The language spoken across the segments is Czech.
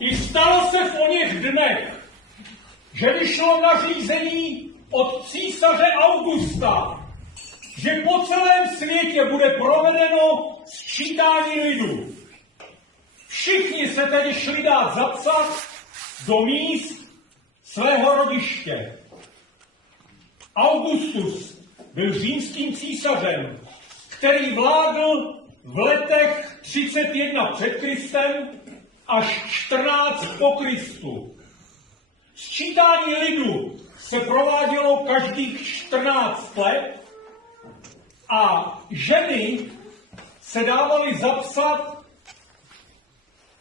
I stalo se v oněch dnech, že vyšlo nařízení od císaře Augusta, že po celém světě bude provedeno sčítání lidu. Všichni se tedy šli dát zapsat do míst svého rodiště. Augustus byl římským císařem, který vládl v letech 31 před Kristem až 14 po Kristu. Sčítání lidu se provádělo každých 14 let a ženy se dávaly zapsat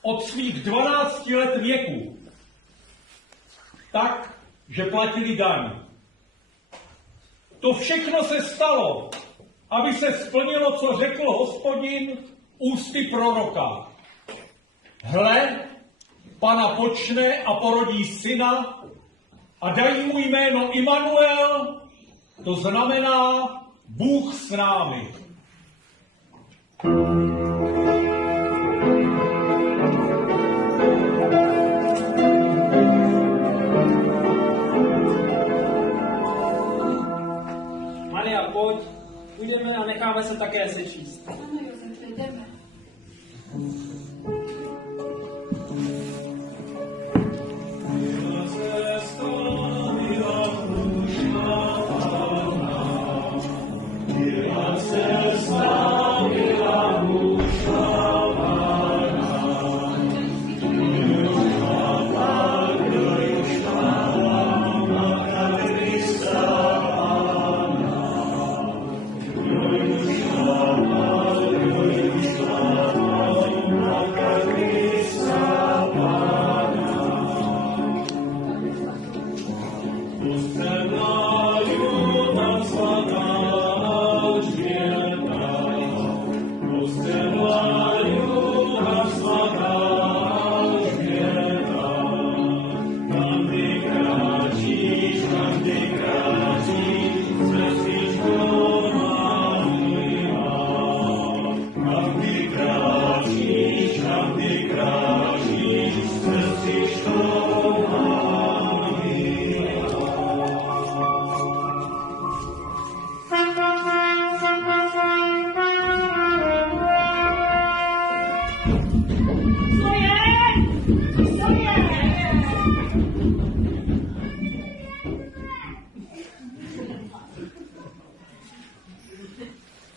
od svých 12 let věku, tak, že platili daň. To všechno se stalo, aby se splnilo, co řekl Hospodin ústy proroka. Hle, Pana počne a porodí syna a dají mu jméno Immanuel, to znamená Bůh s námi. Maria, pojď, půjdeme a necháme se také sečíst. Ano, Josefe, jdeme.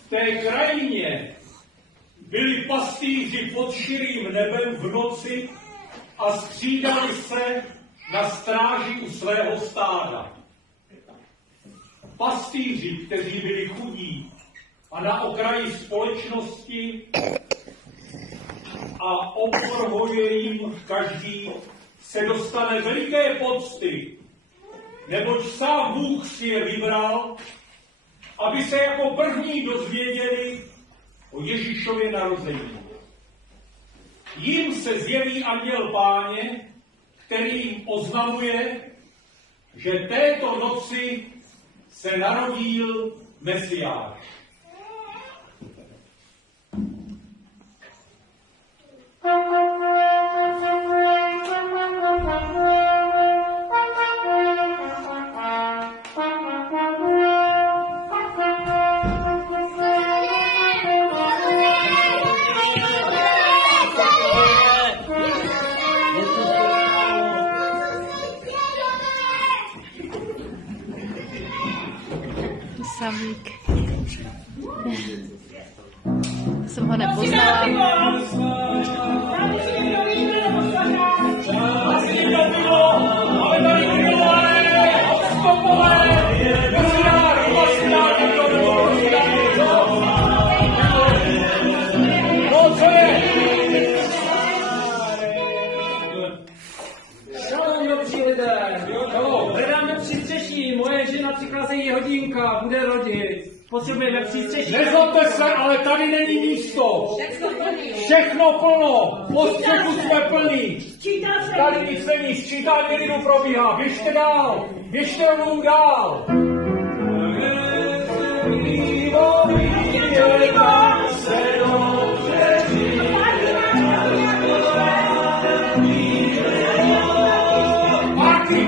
V té krajině byli pastýři pod širým nebem v noci a střídali se na stráži u svého stáda. Pastýři, kteří byli chudí a na okraji společnosti a opovrhuje jim každý, se dostane veliké pocty, neboť sám Bůh si je vybral, aby se jako první dozvěděli o Ježíšově narození. Jim se zjeví anděl Páně, který jim oznamuje, že této noci se narodil Mesiáš. Samík. Jsem ho nepoznala. Moje žena přicházejí hodinka, bude rodit. Potřebujeme přístřeší. Nezlobte se, ale tady není místo. Všechno plno. Po střechu jsme plní. Tady nic není, sčítání lidu probíhá. Běžte dál. Běžte rovnou dál. Marky,